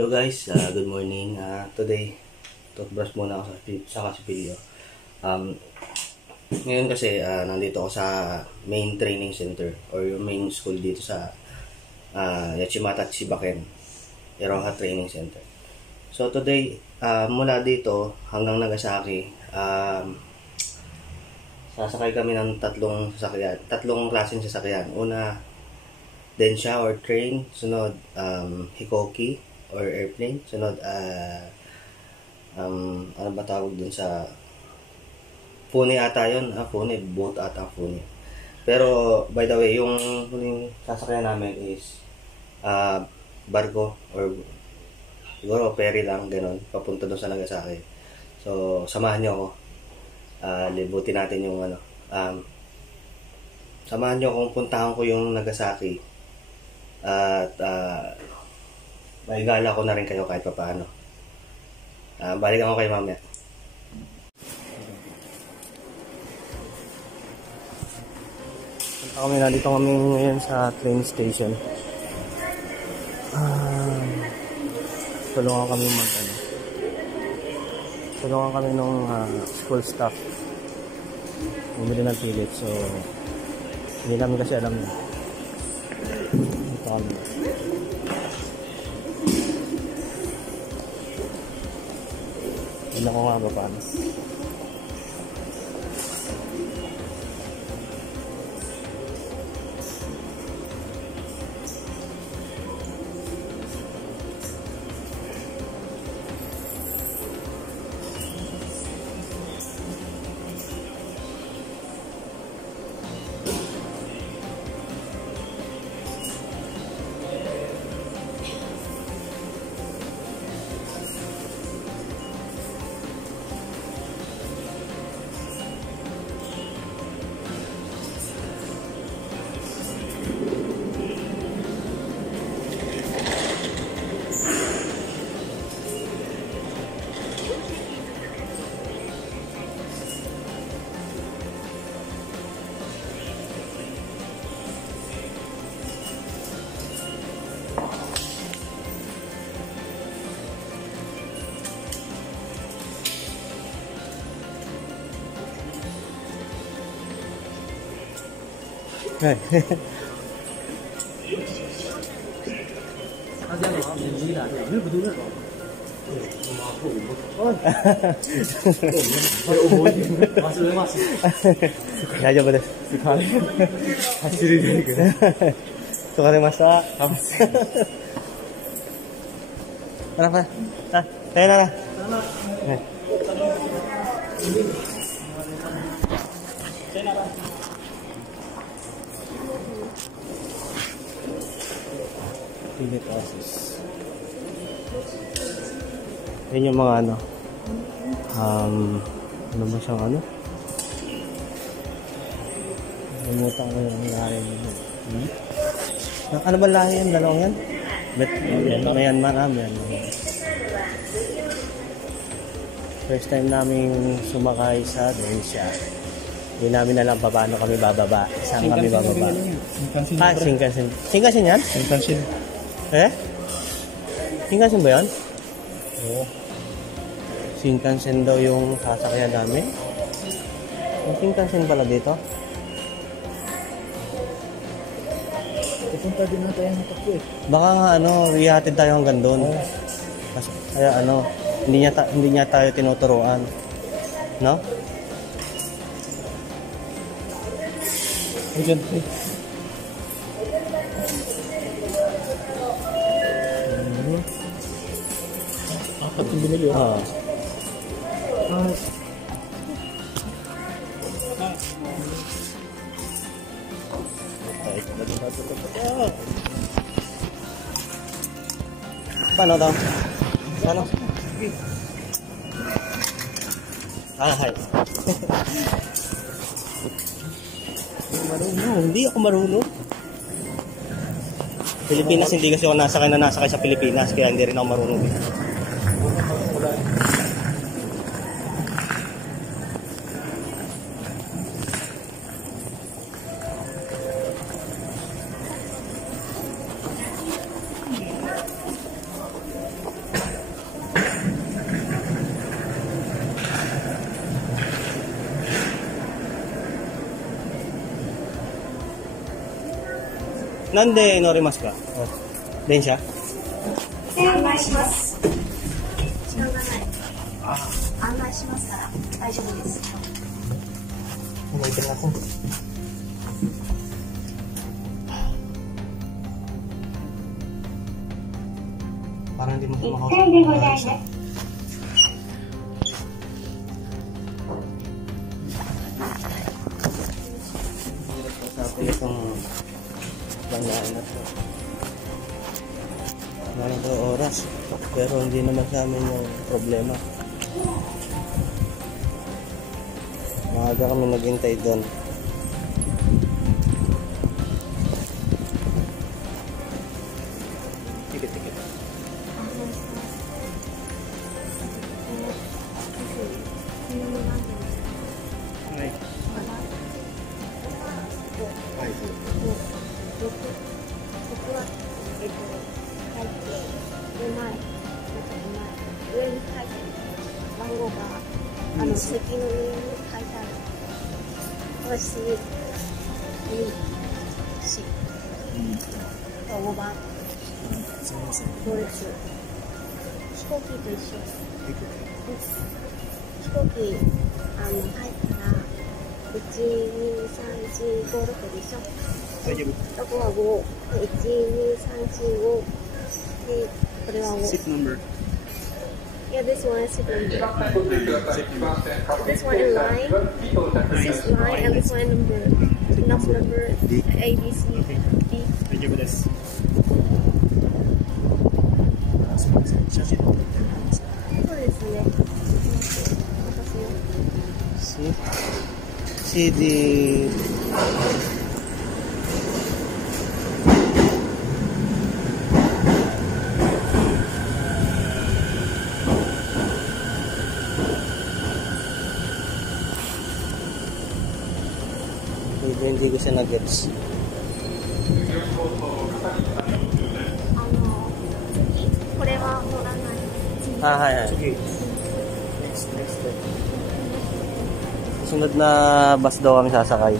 Hello guys, good morning. Today, toothbrush muna ako sa Kasipilyo. Ngayon kasi nandito ako sa main training center or yung main school dito sa Yachimata Chibaken Iroha Training Center. So today, mula dito hanggang Nagasaki, sasakay kami ng tatlong klaseng sasakyan. Una, Densha or train, sunod Hikoki or airplane, sunod ano ba tawag dun sa Fune ata yun, Fune, boat ata Fune. Pero by the way, yung huling sasakyan namin is barko or siguro ferry lang, ganun, papunta doon sa Nagasaki. So samahan nyo ako, libutin natin yung samahan nyo kung puntahan ko yung Nagasaki at maigala ko na rin kayo kahit pa paano. Balikan ko kayo mamaya. Nandito kami ngayon sa train station. Tulungan kami nung school staff bumili ng ticket, so hindi namin kasi alam na dito kami. Hindi ko nga ba paano. Hey. Pilit osis. Yan yung mga ano ba siyang namutang ko yung lahi nyo. Ano ba lahi yan? Dalawang yan? Yan marami yan. First time namin sumakay sa Densha. Hindi namin alam paano kami bababa. Saan kami bababa? Shinkansen. Shinkansen yan? Shinkansen. Shinkansen ba yan? Oo. Shinkansen daw yung sasakyan namin. Ang Shinkansen pala dito. Pupunta din na tayo ng takbo eh. Baka nga ihatid tayo hanggang doon. Kaya hindi niya tayo tinuturuan. No? Ayan. Apat yung binili. Paano daw? Paano? Hay. Hindi ako marunong. Pilipinas, hindi kasi ako nasakay sa Pilipinas, kaya hindi rin ako marunong. なんで乗れますか？電車？案内します。時間がない。案内しますから大丈夫です。Umaitin ako. Parang hindi mo makausap. Hirap itong bandaan na to. Maraming oras. Pero hindi naman sa amin yung problema. Maaga kami naghintay doon. Tikit. Seat number. Yeah, this one is seat number. This one in line. This is line and this one number. Number A, B, C, D. 大丈夫です。写真撮ってます。そうですね。CD. Hindi ko siya nag-gets. Hai. Next. Sunod na bus daw kami sasakay.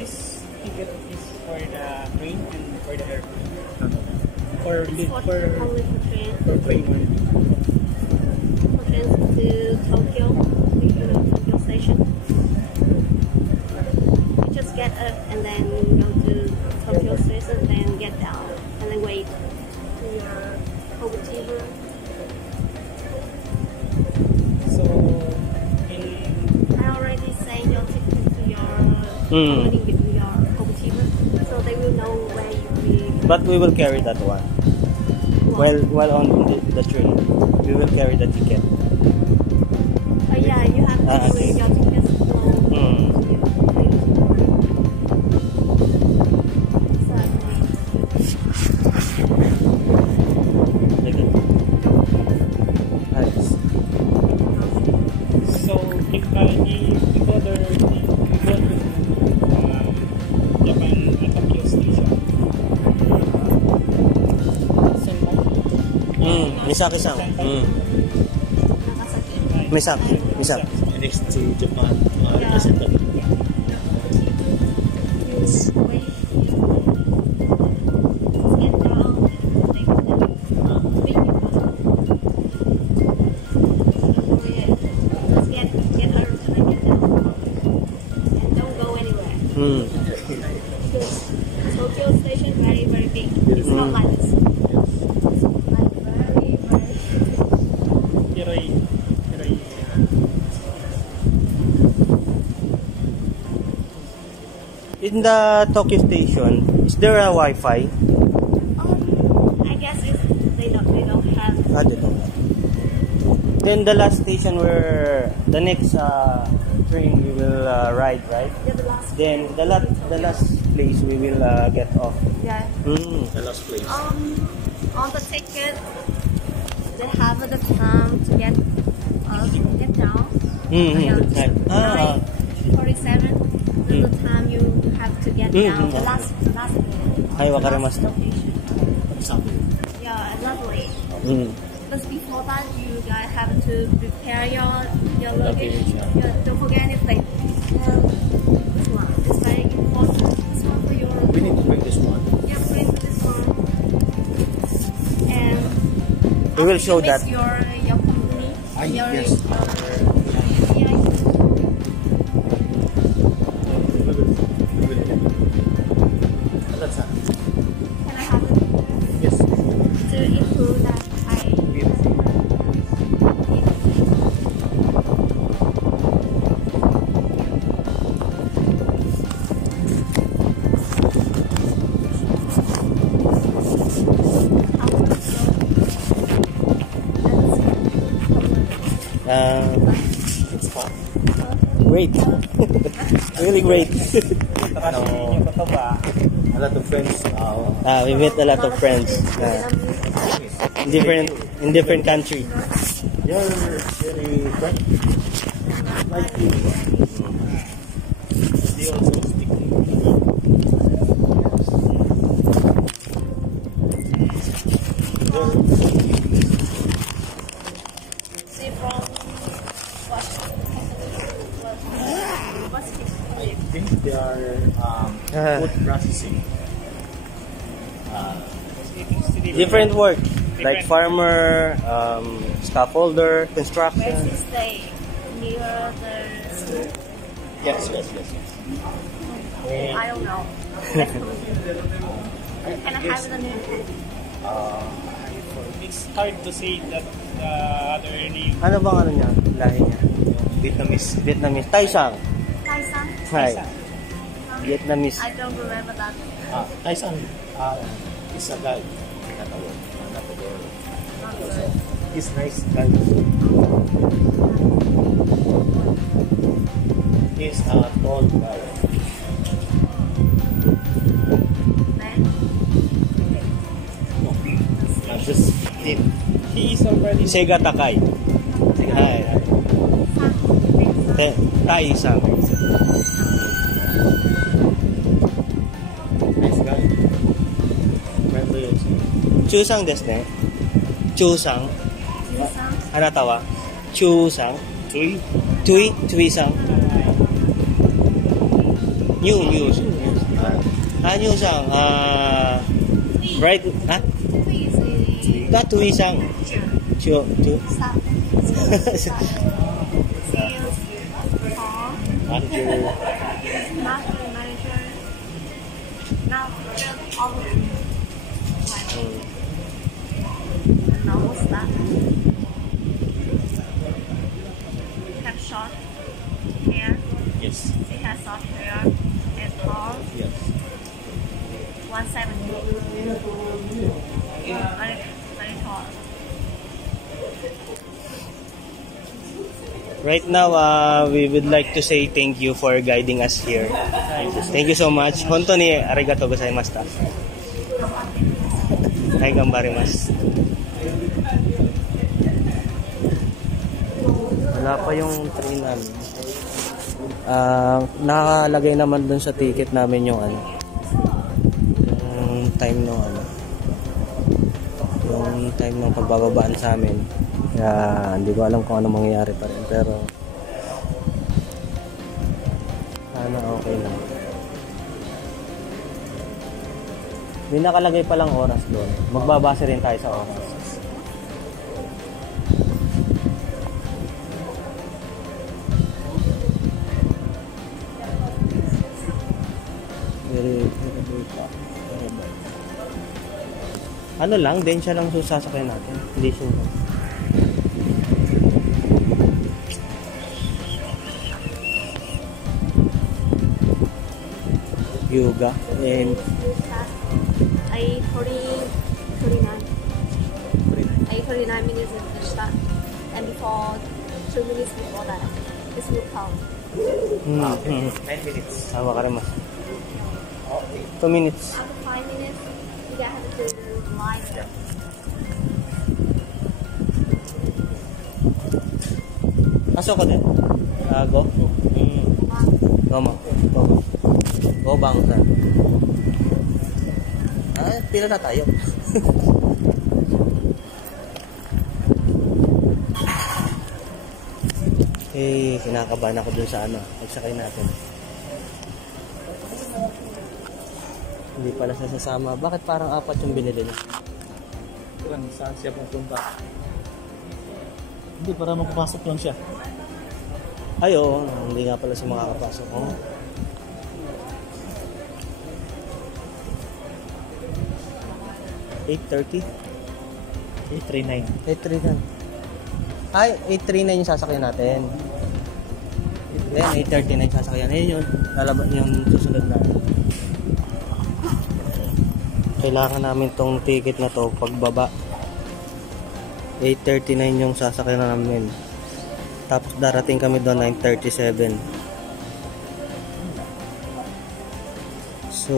This ticket is for the train and for the airplane. Only for train. For train only. For trains to Tokyo, Tokyo Station. You just get up and then go to Tokyo Station, then get down and then wait to your overtaker. So, I already sent your ticket to your overtaker, so they will know where you will. But we will carry that one. While on the train, we will carry the ticket. Oh yeah, you have to carry your tickets so if you go to Japan Tokyo Station. Misaki-san. Misaki. Next to Japan. Just wait. Just get down. Take the big Just get her and then get down. And don't go anywhere. Because Tokyo Station very very big. It's not like this. It's like very very. In the Tokyo Station, is there a Wi-Fi? I guess they don't have. They don't. Then the last station where the next train we will ride, right? Yeah, the last. Then the last place we will get off. Yeah. The last place. On the ticket, they have the time to get down. Right. 9:47. The time you have to get down. The last Hi, wakarimashita. station. Yeah, lovely. But before that, you guys have to prepare your luggage. Yeah, don't forget anything. This one is very important. This one for your. We need to bring this one. Yeah, bring this one. And We will show after that. you miss your company. Yes. Can I have it? Yes. To improve that, It's fun. Great. Really great. A lot of friends. We met a lot of friends. In different country. You're very friendly. Like you. They also speak see from what's it? I think they are food processing. Different work. Like farmer, scaffolder, Where construction. is this stay? Near the school? Yes. I don't know. Can I have the name? It's hard to say that the other name. Ano bang ano niya? Lahi niya? Vietnamese. Taisang. Taisan? Hi. Vietnamese. I don't remember that. Tyson is a guy. Not a girl. Not good. He's nice guy. He's a tall guy. Man? Just thin. He is already. Sega Takai. Hi. Taisang. Nice guy. Friendly also. Chusang desu ne. Chusang. Taisan? Anata wa? Chusang. Chui-sang. New. New-sang. Bright. Please, That Chui-sang. Chu. stop. Sales. Manager. Master manager. Now, all of them. Normal staff. Have short hair. Yes. She has short hair and tall. Yes. 170. Very tall. Right now, we would like to say thank you for guiding us here. Thank you so much. Honto ni arigatou gozaimashita. Ay, gambarimasu. Wala pa yung train namin. Nakalagay naman dun sa ticket namin yung yung time ng yung time ng pagbababaan sa amin. Kaya hindi ko alam kung ano mangyayari pa rin, pero sana okay lang. May nakalagay palang oras doon. Magbabase rin tayo sa oras. Ano lang, Densya lang susasakyan natin. Hindi siya lang. Yoga and I 49 minutes at the start, and before 2 minutes before that, this will count. 10 minutes. Tawa ka rin mas. 2 minutes. After 5 minutes, you guys have to lie there. Pasok ko din. Go? Go mo. Go. Go bang sir. Pila na tayo. Kinakabahan ako dun sa pagsakay natin. Hindi pala siya sasama. Bakit parang 4 yung binili niya? Kung saan siya pupunta. Hindi, para makapasok lang siya. Ay, oo. Hindi nga pala siya makakapasok. Oh. $8.30? 839. 8.39. Ay, 8.39 yung sasakyan natin. Then, 8.39 yung sasakyan. Ayun yun. Lalaban yung susunod na. Kailangan namin tong ticket na to pagbaba. 8.39 yung sasakyan namin. Tapos darating kami doon 9.37. So,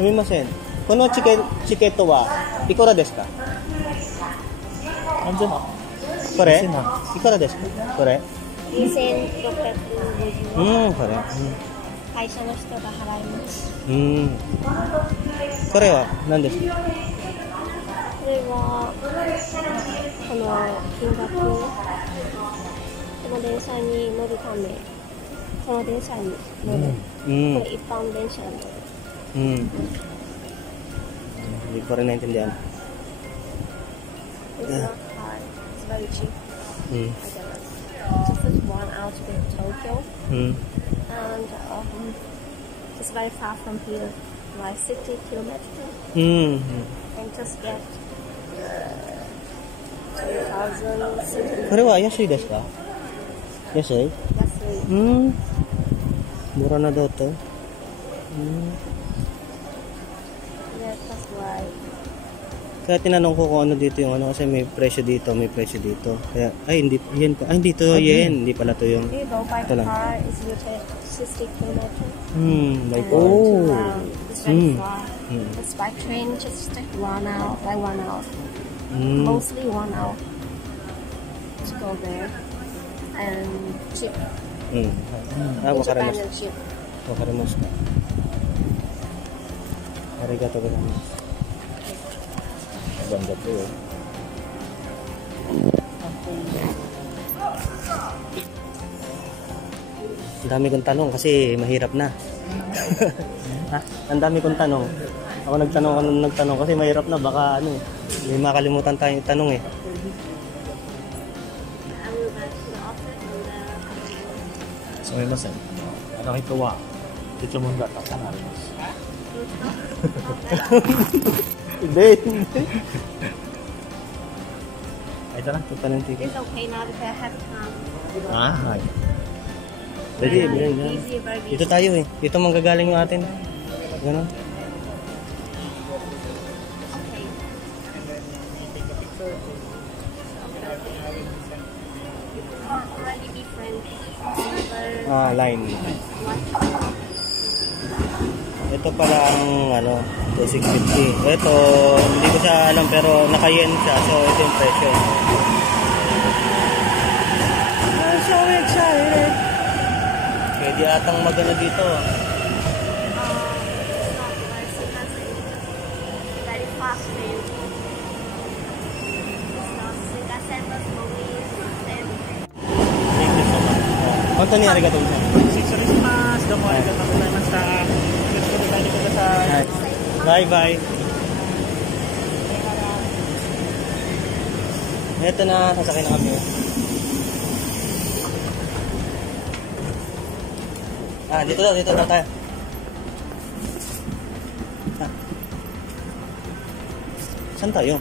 sumimasen. Kono chiketo wa ikura desu ka? Nandiyan ako. Kore? Kasi na. Ikura desu ka? Kore? 2650これ。会社の人が払います。これは何ですか？これはこの金額、この電車に乗るため、この電車に乗る、これ一般電車に乗る。Hindi ko rin naintindihan. It's not hard. It's very cheap. I guess. Just 1 hour to go to Tokyo, and it's very far from here, like 60 kilometers. And just get 2,000. これは安いですか？安い？安い。mura na daw to. Yeah, that's why. Kaya tinanong ko kung ano dito yung kasi may presyo dito, may presyo dito. Kaya, hindi, yen pa. Ay, hindi to yen. Hindi pala to yung. You go by Ito lang. car, it's you take 60 kilometers. By And car. it's very far. It's by train, just take 1 hour, like 1 hour. Mostly 1 hour to go there. And cheap. In Japan, it's cheap. Wakarimasu. Arigatou gozaimasu. Ganda po. Ang dami kong tanong kasi mahirap na. Ang dami kong tanong. Ako nagtanong kasi mahirap na. Baka may makalimutan tayong tanong eh. Sumimasen. Ano ito wa? Ito mong gata ka na. Hindi. Ito na. Ito ng ticket. It's okay now because I have time. Ay. Pwede, Yeah, yan. easy, very Dito easy. tayo eh. Dito manggagaling yung atin. Ganun. Okay. Already different. Line. Ito pala ang 2650. Ito, hindi ko siya alam pero naka-yen siya. So, ito yung presyo. I'm so excited. Pwede atang magano dito. It's not very Shinkansen. Very fast train. It's not Shinkansen, but slowly and 本当にありがとうございます。失礼します。どうもありがとうございました。よろしくお願いください。はい。バイバイ。Ito na, sasakay na kami. Dito daw tayo. Saan tayo?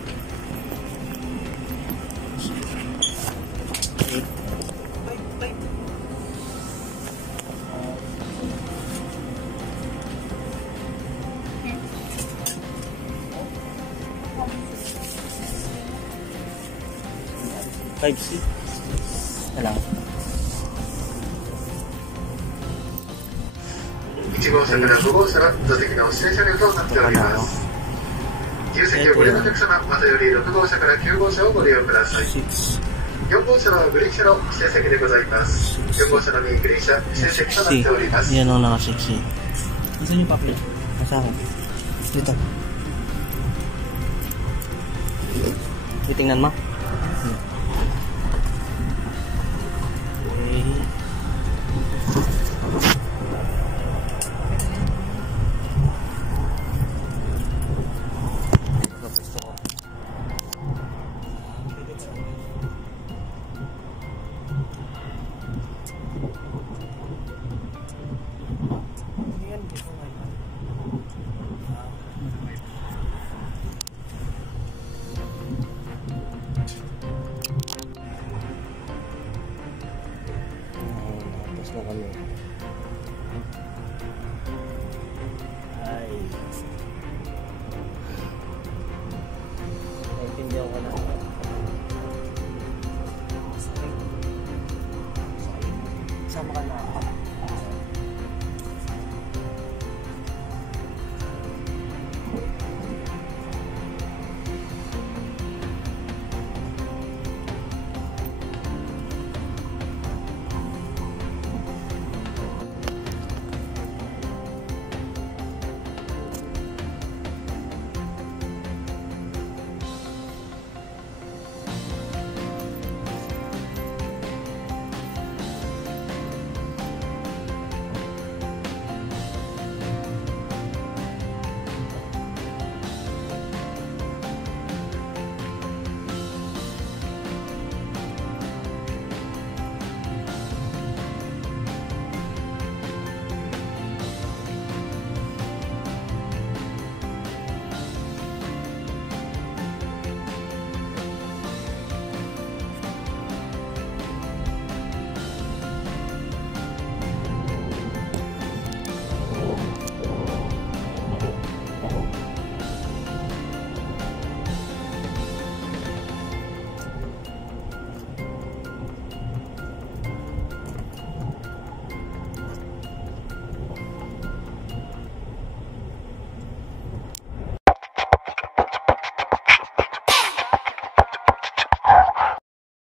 Five C. Na lang. 1号車から5号車は座席の指定車両となっております。自由席をご利用のお客様、またより6号車から9号車をご利用ください。4号車はグリーン車の指定席でございます。4号車のみグリーン車指定席となっております。 Yan ang naka-6C. Saan yung papel? Nasa akin. Dito. Titingnan mo.